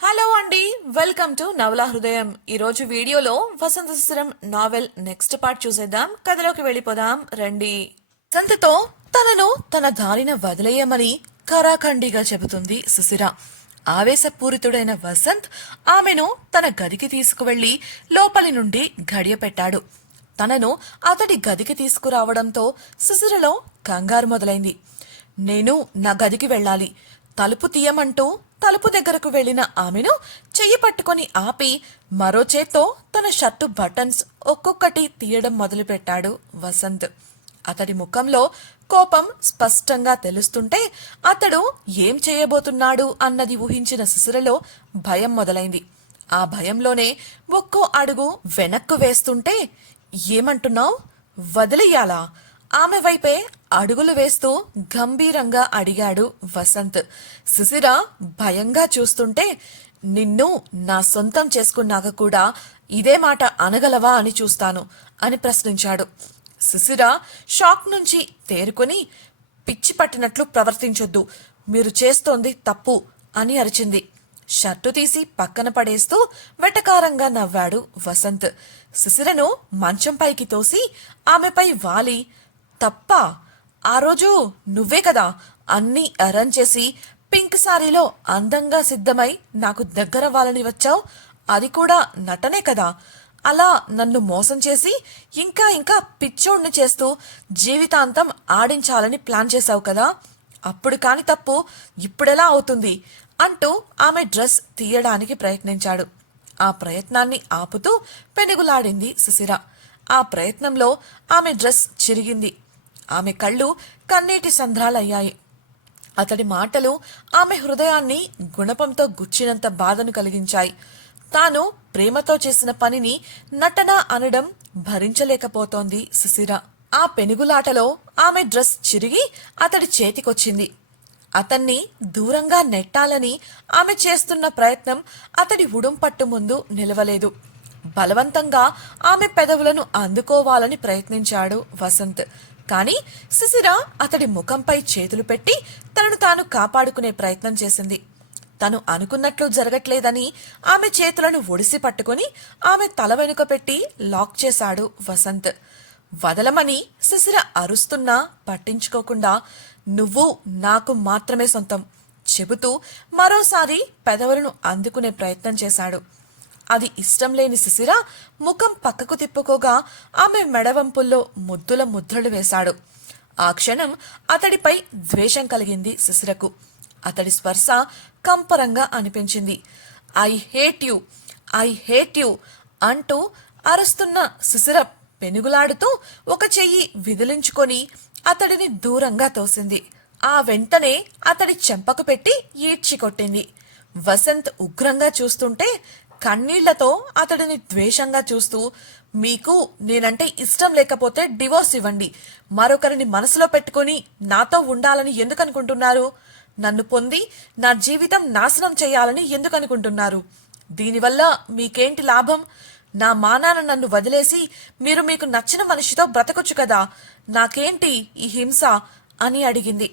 Hello అండి, welcome to నవల హృదయం. ఈరోజు వీడియోలో వసంత శిశిరం నావెల్ నెక్స్ట్ పార్ట్ చూసేద్దాం. కథలోకి వెళ్ళిపోదాం రండి. వసంతతో తనను తన దారిన వదిలేయమని ఖరాఖండిగా చెబుతుంది శిశిర. ఆవేశపూరితుడైన వసంత్ ఆమెను తన గదికి తీసుకువెళ్లి లోపలి నుండి గడియ పెట్టాడు. తనను అతడి గదికి తీసుకురావడంతో శిశిరలో కంగారు మొదలైంది. నేను నా గదికి వెళ్ళాలి, తలుపు తీయమంటూ తలుపు దగ్గరకు వెళ్లిన ఆమెను చెయ్యి పట్టుకొని ఆపి మరో చేత్తో తన షర్టు బటన్స్ ఒక్కొక్కటి తీయడం మొదలుపెట్టాడు వసంత్. అతడి ముఖంలో కోపం స్పష్టంగా తెలుస్తుంటే అతడు ఏం చేయబోతున్నాడు అన్నది ఊహించిన శిశిరలో భయం మొదలైంది. ఆ భయంలోనే ఒక్కో అడుగు వెనక్కు వేస్తుంటే, ఏమంటున్నావ్? వదిలేయాలా? ఆమె వైపే అడుగులు వేస్తూ గంభీరంగా అడిగాడు వసంత్. శిశిర భయంగా చూస్తుంటే, నిన్ను నా సొంతం చేసుకున్నాక కూడా ఇదే మాట అనగలవా అని చూస్తాను అని ప్రశ్నించాడు. శిశిర షాక్ నుంచి తేరుకొని, పిచ్చి పట్టినట్లు ప్రవర్తించొద్దు, మీరు చేస్తోంది తప్పు అని అరిచింది. షర్టు తీసి పక్కన పడేస్తూ వెటకారంగా నవ్వాడు వసంత్. శిశిరను మంచంపైకి తోసి ఆమెపై వాలి, తప్పా? ఆ రోజు నువ్వే కదా అన్నీ అరేంజ్ చేసి పింక్ సారీలో అందంగా సిద్ధమై నాకు దగ్గరవ్వాలని వచ్చావు. అది కూడా నటనే కదా. అలా నన్ను మోసం చేసి ఇంకా ఇంకా పిచ్చోడ్ని చేస్తూ జీవితాంతం ఆడించాలని ప్లాన్ చేశావు కదా. అప్పుడు కాని తప్పు ఇప్పుడెలా అవుతుంది అంటూ ఆమె డ్రెస్ తీయడానికి ప్రయత్నించాడు. ఆ ప్రయత్నాన్ని ఆపుతూ పెనుగులాడింది శిశిర. ఆ ప్రయత్నంలో ఆమె డ్రెస్ చిరిగింది. ఆమె కళ్ళు కన్నీటి సంద్రాలయ్యాయి. అతడి మాటలు ఆమె హృదయాన్ని గుణపంతో గుచ్చినంత బాధను కలిగించాయి. తాను ప్రేమతో చేసిన పనిని నటన అనడం భరించలేకపోతోంది శిశిర. ఆ పెనుగులాటలో ఆమె డ్రెస్ చిరిగి అతడి చేతికొచ్చింది. అతన్ని దూరంగా నెట్టాలని ఆమె చేస్తున్న ప్రయత్నం అతడి ఉడుంపట్టు ముందు నిలవలేదు. బలవంతంగా ఆమె పెదవులను అందుకోవాలని ప్రయత్నించాడు వసంత్. కాని శిశిర అతడి ముఖంపై చేతులు పెట్టి తనను తాను కాపాడుకునే ప్రయత్నం చేసింది. తను అనుకున్నట్లు జరగట్లేదని ఆమె చేతులను ఒడిసి పట్టుకుని ఆమె తల వెనుక పెట్టి లాక్ చేశాడు వసంత్. వదలమని శిశిర అరుస్తున్నా పట్టించుకోకుండా, నువ్వు నాకు మాత్రమే సొంతం చెబుతూ మరోసారి పెదవులను అందుకునే ప్రయత్నం చేశాడు. అది ఇష్టం లేని శిశిర ముఖం పక్కకు తిప్పుకోగా ఆమె మెడవంపుల్లో ముద్దుల ముద్రలు వేశాడు. ఆ క్షణం అతడిపై ద్వేషం కలిగింది శిశిరకు. అతడి స్పర్శ కంపరంగా అనిపించింది. I hate you, I hate you అంటూ అరుస్తున్న శిశిర పెనుగులాడుతూ ఒక చెయ్యి విదిలించుకొని అతడిని దూరంగా తోసింది. ఆ వెంటనే అతడి చెంపకు పెట్టి ఈడ్చి కొట్టింది. వసంత్ ఉగ్రంగా చూస్తుంటే కన్నీళ్లతో అతడిని ద్వేషంగా చూస్తూ, మీకు నేనంటే ఇష్టం లేకపోతే డివోర్స్ ఇవ్వండి, మరొకరిని మనసులో పెట్టుకుని నాతో ఉండాలని ఎందుకనుకుంటున్నారు? నన్ను పొంది నా జీవితం నాశనం చేయాలని ఎందుకనుకుంటున్నారు? దీనివల్ల మీకేంటి లాభం? నా మానాన నన్ను వదిలేసి మీరు మీకు నచ్చిన మనిషితో బ్రతకొచ్చు కదా, నాకేంటి ఈ హింస అని అడిగింది.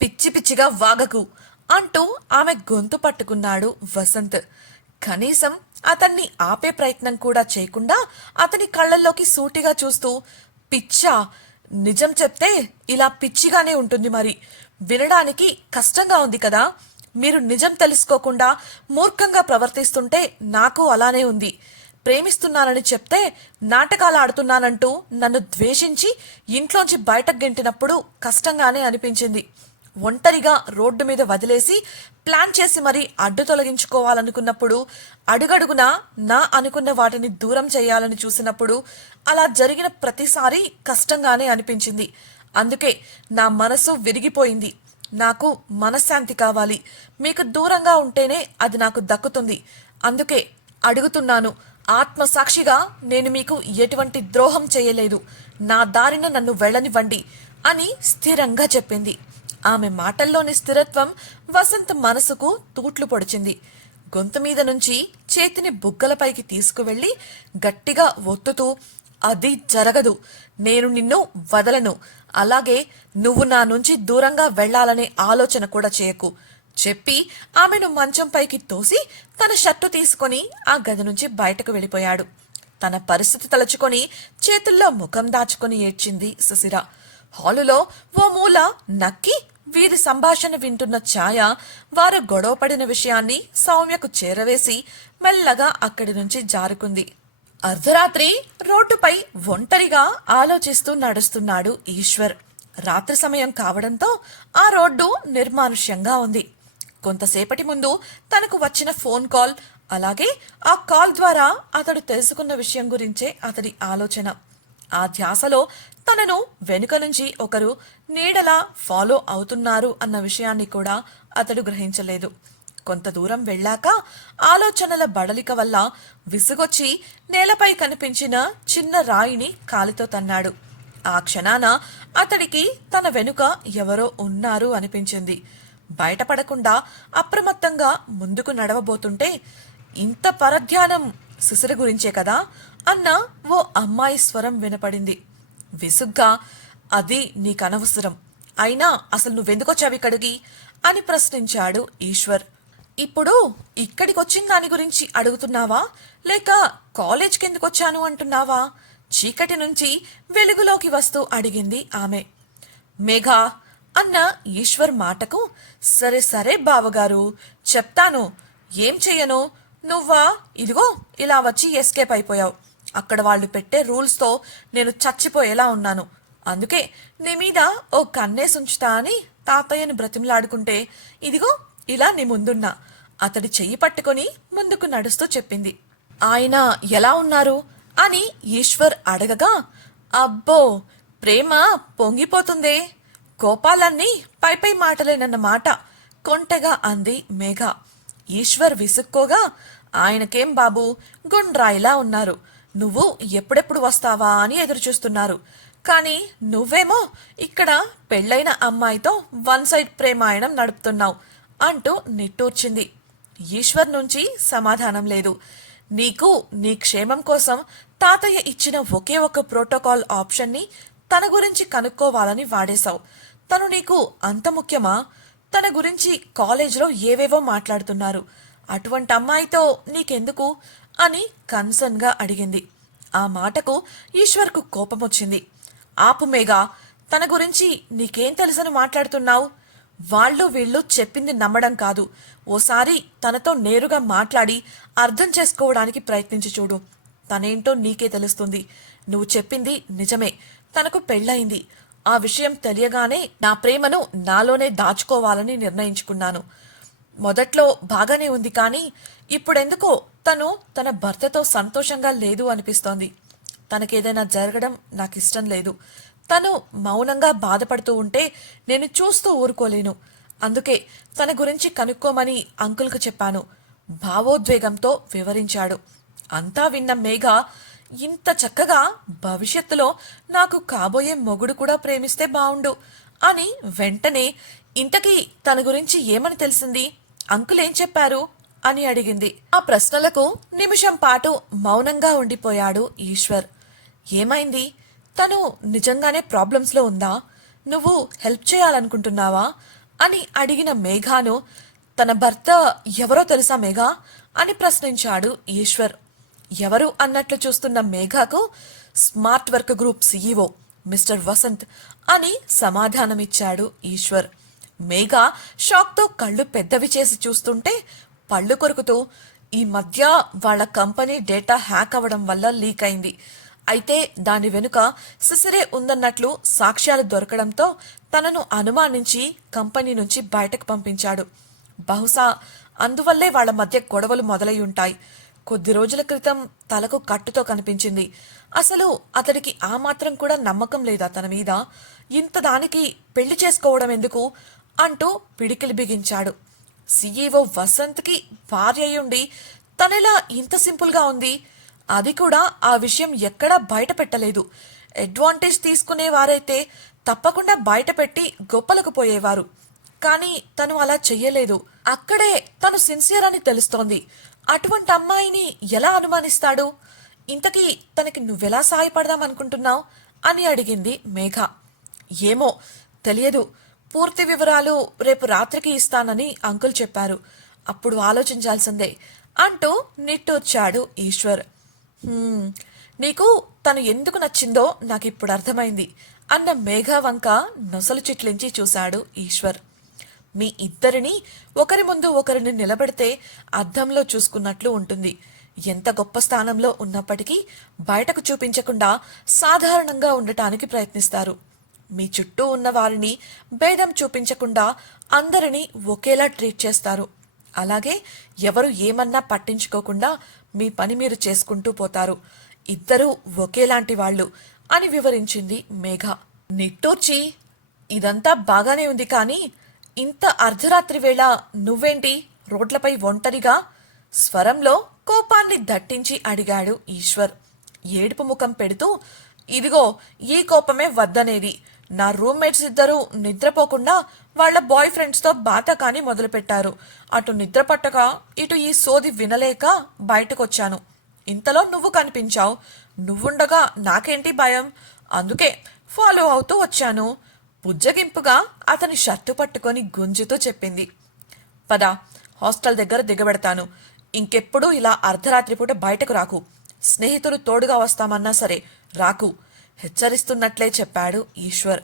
పిచ్చి పిచ్చిగా వాగకు అంటూ ఆమె గొంతు పట్టుకున్నాడు వసంత్. కనీసం అతన్ని ఆపే ప్రయత్నం కూడా చేయకుండా అతని కళ్ళల్లోకి సూటిగా చూస్తూ, పిచ్చా? నిజం చెప్తే ఇలా పిచ్చిగానే ఉంటుంది, మరి వినడానికి కష్టంగా ఉంది కదా. మీరు నిజం తెలుసుకోకుండా మూర్ఖంగా ప్రవర్తిస్తుంటే నాకు అలానే ఉంది. ప్రేమిస్తున్నానని చెప్తే నాటకాలు ఆడుతున్నానంటూ నన్ను ద్వేషించి ఇంట్లోంచి బయటకు గెంటినప్పుడు కష్టంగానే అనిపించింది. ఒంటరిగా రోడ్డు మీద వదిలేసి ప్లాన్ చేసి మరీ అడ్డు తొలగించుకోవాలనుకున్నప్పుడు, అడుగడుగునా నా అనుకున్న వాటిని దూరం చేయాలని చూసినప్పుడు అలా జరిగిన ప్రతిసారి కష్టంగానే అనిపించింది. అందుకే నా మనసు విరిగిపోయింది. నాకు మనశ్శాంతి కావాలి. మీకు దూరంగా ఉంటేనే అది నాకు దక్కుతుంది. అందుకే అడుగుతున్నాను, ఆత్మసాక్షిగా నేను మీకు ఎటువంటి ద్రోహం చేయలేదు. నా దారిన నన్ను వెళ్ళనివ్వండి అని స్థిరంగా చెప్పింది. ఆమె మాటల్లోని స్థిరత్వం వసంత్ మనసుకు తూట్లు పొడిచింది. గొంతు మీద నుంచి చేతిని బుగ్గలపైకి తీసుకువెళ్లి గట్టిగా ఒత్తుతూ, అది జరగదు, నేను నిన్ను వదలను, అలాగే నువ్వు నా నుంచి దూరంగా వెళ్లాలనే ఆలోచన కూడా చేయకు. చెప్పి ఆమెను మంచం పైకి తోసి తన షర్టు తీసుకొని ఆ గది నుంచి బయటకు వెళ్ళిపోయాడు. తన పరిస్థితి తలుచుకొని చేతుల్లో ముఖం దాచుకొని ఏడ్చింది సుశిర. హాలులో ఓ మూల నక్కి వీరి సంభాషణ వింటున్న ఛాయ వారు గొడవపడిన విషయాన్ని సౌమ్యకు చేరవేసి మెల్లగా అక్కడి నుంచి జారుకుంది. అర్ధరాత్రి రోడ్డుపై ఒంటరిగా ఆలోచిస్తూ నడుస్తున్నాడు ఈశ్వర్. రాత్రి సమయం కావడంతో ఆ రోడ్డు నిర్మానుష్యంగా ఉంది. కొంతసేపటి ముందు తనకు వచ్చిన ఫోన్ కాల్, అలాగే ఆ కాల్ ద్వారా అతడు తెలుసుకున్న విషయం గురించే అతడి ఆలోచన. ఆ ధ్యాసలో తనను వెనుక నుంచి ఒకరు నీడలా ఫాలో అవుతున్నారు అన్న విషయాన్ని కూడా అతడు గ్రహించలేదు. కొంత దూరం వెళ్ళాక ఆలోచనల బడలిక వల్ల విసుగొచ్చి నేలపై కనిపించిన చిన్న రాయిని కాలితో తన్నాడు. ఆ క్షణాన అతడికి తన వెనుక ఎవరో ఉన్నారు అనిపించింది. బయటపడకుండా అప్రమత్తంగా ముందుకు నడవబోతుంటే ఇంత పరధ్యానం సుశిర గురించే కదా అన్న ఓ అమ్మాయి స్వరం వినపడింది. విసుగ్గా, అది నీకనవసరం, అయినా అసలు నువ్వెందుకొచ్చావు ఇక్కడికి అని ప్రశ్నించాడు ఈశ్వర్. ఇప్పుడు ఇక్కడికొచ్చిన దాని గురించి అడుగుతున్నావా, లేక కాలేజ్కి ఎందుకొచ్చాను అంటున్నావా? చీకటి నుంచి వెలుగులోకి వస్తూ అడిగింది ఆమె. మేఘా అన్న ఈశ్వర్ మాటకు, సరే సరే బావగారు, చెప్తాను, ఏం చెయ్యను, నువ్వా ఇదిగో ఇలా వచ్చి ఎస్కేప్ అయిపోయావు. అక్కడ వాళ్ళు పెట్టే రూల్స్తో నేను చచ్చిపోయేలా ఉన్నాను. అందుకే నీ మీద ఓ కన్నేసుంచుతా అని తాతయ్యని బ్రతిమలాడుకుంటే ఇదిగో ఇలా నీ ముందున్నా. అతడి చెయ్యి పట్టుకొని ముందుకు నడుస్తూ చెప్పింది. ఆయన ఎలా ఉన్నారు అని ఈశ్వర్ అడగగా, అబ్బో ప్రేమ పొంగిపోతుందే, కోపాలన్నీ పైపై మాటలేనన్న మాట కొంటెగా అంది మేఘ. ఈశ్వర్ విసుక్కోగా, ఆయనకేం బాబు, గుండ్రాయిలా ఉన్నారు. నువ్వు ఎప్పుడెప్పుడు వస్తావా అని ఎదురుచూస్తున్నారు. కానీ నువ్వేమో ఇక్కడ పెళ్ళైన అమ్మాయితో వన్ సైడ్ ప్రేమాయణం నడుపుతున్నావు అంటూ నిట్టూర్చింది. ఈశ్వర్ నుంచి సమాధానం లేదు. నీకు నీ క్షేమం కోసం తాతయ్య ఇచ్చిన ఒకే ఒక ప్రోటోకాల్ ఆప్షన్ని తన గురించి కనుక్కోవాలని వాడేశావు. తను నీకు అంత ముఖ్యమా? తన గురించి కాలేజ్లో ఏవేవో మాట్లాడుతున్నారు. అటువంటి అమ్మాయితో నీకెందుకు అని కన్సర్న్గా అడిగింది. ఆ మాటకు ఈశ్వర్కు కోపమొచ్చింది. ఆపు మేఘా, తన గురించి నీకేం తెలుసని మాట్లాడుతున్నావు? వాళ్ళు వీళ్ళు చెప్పింది నమ్మడం కాదు, ఓసారి తనతో నేరుగా మాట్లాడి అర్థం చేసుకోవడానికి ప్రయత్నించి చూడు. తనేంటో నీకే తెలుస్తుంది. నువ్వు చెప్పింది నిజమే, తనకు పెళ్ళయింది. ఆ విషయం తెలియగానే నా ప్రేమను నాలోనే దాచుకోవాలని నిర్ణయించుకున్నాను. మొదట్లో బాగానే ఉంది, కానీ ఇప్పుడెందుకో తను తన భర్తతో సంతోషంగా లేదు అనిపిస్తోంది. తనకేదైనా జరగడం నాకిష్టం లేదు. తను మౌనంగా బాధపడుతూ ఉంటే నేను చూస్తూ ఊరుకోలేను. అందుకే తన గురించి కనుక్కోమని అంకుల్కు చెప్పాను, భావోద్వేగంతో వివరించాడు. అంతా విన్న మేఘ, ఇంత చక్కగా భవిష్యత్తులో నాకు కాబోయే మొగుడు కూడా ప్రేమిస్తే బావుండు అని వెంటనే, ఇంతకీ తన గురించి ఏమని తెలిసింది, అంకుల్ ఏం చెప్పారు అని అడిగింది. ఆ ప్రశ్నలకు నిమిషం పాటు మౌనంగా ఉండిపోయాడు ఈశ్వర్. ఏమైంది? తను నిజంగానే ప్రాబ్లమ్స్లో ఉందా? నువ్వు హెల్ప్ చేయాలనుకుంటున్నావా అని అడిగిన మేఘాను, తన భర్త ఎవరో తెలుసా మేఘా అని ప్రశ్నించాడు ఈశ్వర్. ఎవరు అన్నట్లు చూస్తున్న మేఘాకు smart work group CEO mister Vasanth అని సమాధానమిచ్చాడు ఈశ్వర్. మేఘ షాక్తో కళ్ళు పెద్దవి చేసి చూస్తుంటే పళ్ళు కొరుకుతూ, ఈ మధ్య వాళ్ళ కంపెనీ డేటా హ్యాక్ అవ్వడం వల్ల లీక్ అయింది. అయితే దాని వెనుక సిసిరే ఉందన్నట్లు సాక్ష్యాలు దొరకడంతో తనను అనుమానించి కంపెనీ నుంచి బయటకు పంపించాడు. బహుశా అందువల్లే వాళ్ళ మధ్య గొడవలు మొదలై ఉంటాయి. కొద్ది రోజుల క్రితం తలకు కట్టుతో కనిపించింది. అసలు అతడికి ఆ మాత్రం కూడా నమ్మకం లేదా తన మీద? ఇంత దానికి పెళ్లి చేసుకోవడం ఎందుకు అంటూ పిడికిలి బిగించాడు. సీఈఓ వసంత్కి భార్య అయ్యుండి తనెలా ఇంత సింపుల్గా ఉంది? అది కూడా ఆ విషయం ఎక్కడా బయట పెట్టలేదు. అడ్వాంటేజ్ తీసుకునేవారైతే తప్పకుండా బయట పెట్టి గొప్పలకు పోయేవారు. కానీ తను అలా చెయ్యలేదు. అక్కడే తను సిన్సియర్ అని తెలుస్తోంది. అటువంటి అమ్మాయిని ఎలా అనుమానిస్తాడు? ఇంతకీ తనకి నువ్వెలా సాయపడదాం అనుకుంటున్నావు అని అడిగింది మేఘ. ఏమో తెలియదు, పూర్తి వివరాలు రేపు రాత్రికి ఇస్తానని అంకుల్ చెప్పారు. అప్పుడు ఆలోచించాల్సిందే అంటూ నిట్టూర్చాడు ఈశ్వర్. "హ్మ్, నీకు తను ఎందుకు నచ్చిందో నాకిప్పుడు అర్థమైంది" అన్న మేఘ వంక నొసలు చిట్లించి చూశాడు ఈశ్వర్. మీ ఇద్దరిని ఒకరి ముందు ఒకరిని నిలబెడితే అద్దంలో చూసుకున్నట్లు ఉంటుంది. ఎంత గొప్ప స్థానంలో ఉన్నప్పటికీ బయటకు చూపించకుండా సాధారణంగా ఉండటానికి ప్రయత్నిస్తారు. మీ చుట్టూ ఉన్న వారిని భేదం చూపించకుండా అందరినీ ఒకేలా ట్రీట్ చేస్తారు. అలాగే ఎవరు ఏమన్నా పట్టించుకోకుండా మీ పని మీరు చేసుకుంటూ పోతారు. ఇద్దరూ ఒకేలాంటి వాళ్ళు అని వివరించింది మేఘ. నిట్టూర్చి, ఇదంతా బాగానే ఉంది కానీ ఇంత అర్ధరాత్రి వేళ నువ్వేంటి రోడ్లపై ఒంటరిగా? స్వరంలో కోపాన్ని దట్టించి అడిగాడు ఈశ్వర్. ఏడుపు ముఖం పెడుతూ, ఇదిగో ఈ కోపమే వద్దనేది. నా రూమ్మేట్స్ ఇద్దరూ నిద్రపోకుండా వాళ్ల బాయ్ ఫ్రెండ్స్తో బాతకాని మొదలుపెట్టారు. అటు నిద్ర పట్టక ఇటు ఈ సోది వినలేక బయటకొచ్చాను. ఇంతలో నువ్వు కనిపించావు. నువ్వుండగా నాకేంటి భయం? అందుకే ఫాలో అవుతూ వచ్చాను. బుజ్జగింపుగా అతని షర్టు పట్టుకొని గుంజుతూ చెప్పింది. పద, హాస్టల్ దగ్గర దిగబెడతాను. ఇంకెప్పుడూ ఇలా అర్ధరాత్రి పూట బయటకు రాకు. స్నేహితులు తోడుగా వస్తామన్నా సరే రాకు, హెచ్చరిస్తున్నట్లే చెప్పాడు ఈశ్వర్.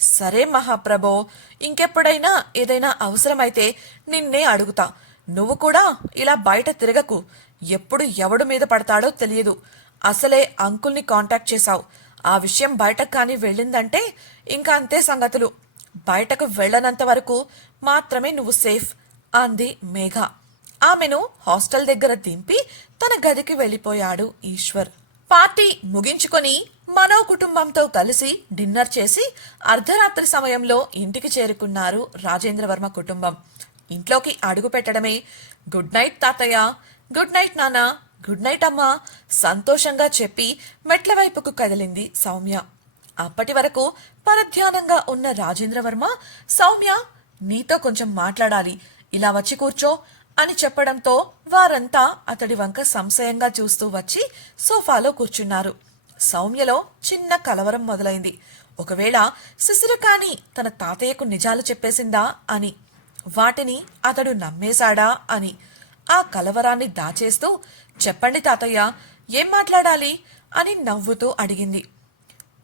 సరే మహాప్రభో, ఇంకెప్పుడైనా ఏదైనా అవసరమైతే నిన్నే అడుగుతా. నువ్వు కూడా ఇలా బయట తిరగకు. ఎప్పుడు ఎవడు మీద పడతాడో తెలియదు. అసలే అంకుల్ని కాంటాక్ట్ చేశావు. ఆ విషయం బయటకు కానీ వెళ్ళిందంటే ఇంకా అంతే సంగతులు. బయటకు వెళ్ళనంత వరకు మాత్రమే నువ్వు సేఫ్ అంది మేఘ. ఆమెను హాస్టల్ దగ్గర దింపి తన గదికి వెళ్ళిపోయాడు ఈశ్వర్. పార్టీ ముగించుకొని మనో కుటుంబంతో కలిసి డిన్నర్ చేసి అర్ధరాత్రి సమయంలో ఇంటికి చేరుకున్నారు రాజేంద్రవర్మ కుటుంబం. ఇంట్లోకి అడుగు పెట్టడమే గుడ్ నైట్ తాతయ్య, గుడ్ నైట్ నాన్న, గుడ్ నైట్ అమ్మా సంతోషంగా చెప్పి మెట్ల వైపుకు కదిలింది సౌమ్య. అప్పటి వరకు పరధ్యానంగా ఉన్న రాజేంద్రవర్మ, సౌమ్య నీతో కొంచెం మాట్లాడాలి, ఇలా వచ్చి కూర్చో అని చెప్పడంతో వారంతా అతడి వంక సంశయంగా చూస్తూ వచ్చి సోఫాలో కూర్చున్నారు. సౌమ్యలో చిన్న కలవరం మొదలైంది. ఒకవేళ శిశిరకాని తన తాతయ్యకు నిజాలు చెప్పేసిందా అని, వాటిని అతడు నమ్మేశాడా అని. ఆ కలవరాన్ని దాచేస్తూ, చెప్పండి తాతయ్య, ఏం మాట్లాడాలి అని నవ్వుతూ అడిగింది.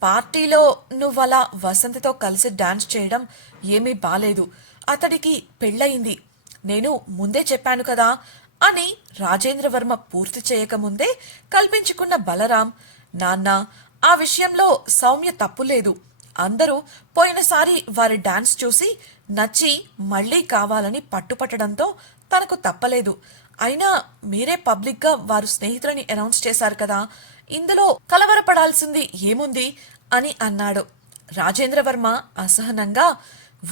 పార్టీలో నువ్వలా వసంతతో కలిసి డాన్స్ చేయడం ఏమీ బాలేదు. అతడికి పెళ్ళయింది. నేను ముందే చెప్పాను కదా అని రాజేంద్రవర్మ పూర్తి చేయకముందే కల్పించుకున్న బలరాం, నాన్న, ఆ విషయంలో సౌమ్య తప్పులేదు. అందరూ పోయినసారి వారి డాన్స్ చూసి నచ్చి మళ్లీ కావాలని పట్టుపట్టడంతో తనకు తప్పలేదు. అయినా మీరే పబ్లిక్గా వారు స్నేహితులని అనౌన్స్ చేశారు కదా, ఇందులో కలవరపడాల్సింది ఏముంది అని అన్నాడు. రాజేంద్రవర్మ అసహనంగా,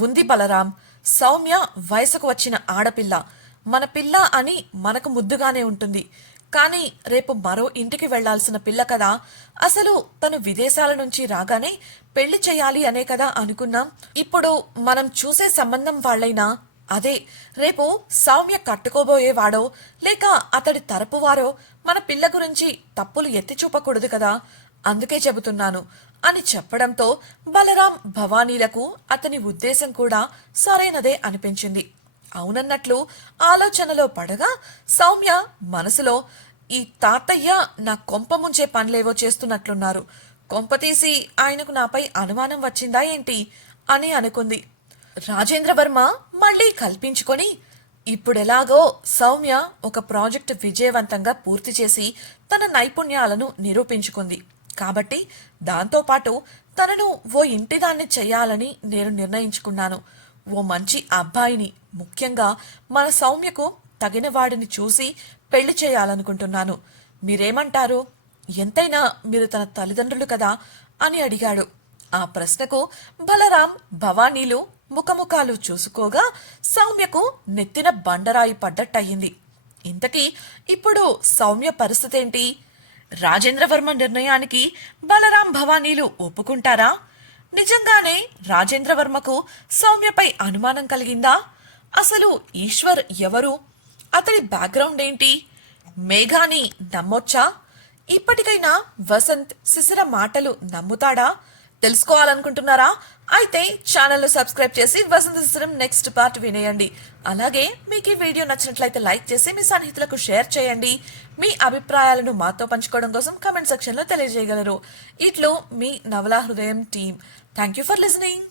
ఉంది బలరాం, సౌమ్య వయసుకు వచ్చిన ఆడపిల్ల. మన పిల్ల అని మనకు ముద్దుగానే ఉంటుంది. కానీ రేపు మరో ఇంటికి వెళ్లాల్సిన పిల్ల కదా. అసలు తను విదేశాల నుంచి రాగానే పెళ్లి చేయాలి అనే కదా అనుకున్నాం. ఇప్పుడు మనం చూసే సంబంధం వాళ్ళైనా అదే రేపు సౌమ్య కట్టుకోబోయేవాడో లేక అతడి తరపువారో మన పిల్ల గురించి తప్పులు ఎత్తి చూపకూడదు కదా, అందుకే చెబుతున్నాను అని చెప్పడంతో బలరాం, భవానీలకు అతని ఉద్దేశం కూడా సరైనదే అనిపించింది. అవునన్నట్లు ఆలోచనలో పడగా సౌమ్య మనసులో, ఈ తాతయ్య నా కొంప ముంచే పనులేవో చేస్తున్నట్లున్నారు. కొంపతీసి ఆయనకు నాపై అనుమానం వచ్చిందా ఏంటి అని అనుకుంది. రాజేంద్రవర్మ మళ్లీ కల్పించుకొని, ఇప్పుడెలాగో సౌమ్య ఒక ప్రాజెక్టు విజయవంతంగా పూర్తి చేసి తన నైపుణ్యాలను నిరూపించుకుంది కాబట్టి దాంతోపాటు తనను ఓ ఇంటిదాన్ని చెయ్యాలని నేను నిర్ణయించుకున్నాను. ఓ మంచి అబ్బాయిని, ముఖ్యంగా మన సౌమ్యకు తగిన వాడిని చూసి పెళ్లి చేయాలనుకుంటున్నాను. మీరేమంటారు? ఎంతైనా మీరు తన తల్లిదండ్రులు కదా అని అడిగాడు. ఆ ప్రశ్నకు బలరాం, భవానీలు ముఖముఖాలు చూసుకోగా సౌమ్యకు నెత్తిన బండరాయి పడ్డట్టయింది. ఇంతకీ ఇప్పుడు సౌమ్య పరిస్థితేంటి? రాజేంద్రవర్మ నిర్ణయానికి బలరాం, భవానీలు ఒప్పుకుంటారా? నిజంగానే రాజేంద్రవర్మకు సౌమ్యపై అనుమానం కలిగిందా? అసలు ఈశ్వర్ ఎవరు? అతడి బ్యాక్గ్రౌండ్ ఏంటి? మేఘాని నమ్మొచ్చా? ఇప్పటికైనా వసంత్ శిశిర మాటలు నమ్ముతాడా? తెలుసుకోవాలనుకుంటున్నారా? అయితే ఛానల్ సబ్స్క్రైబ్ చేసి వసంత శిశిరం నెక్స్ట్ పార్ట్ వినేయండి. అలాగే మీకు ఈ వీడియో నచ్చినట్లయితే లైక్ చేసి మీ సన్నిహితులకు షేర్ చేయండి. మీ అభిప్రాయాలను మాతో పంచుకోవడం కోసం కామెంట్ సెక్షన్ లో తెలియజేయగలరు. ఇట్లు మీ నవలా హృదయం team. Thank you for listening.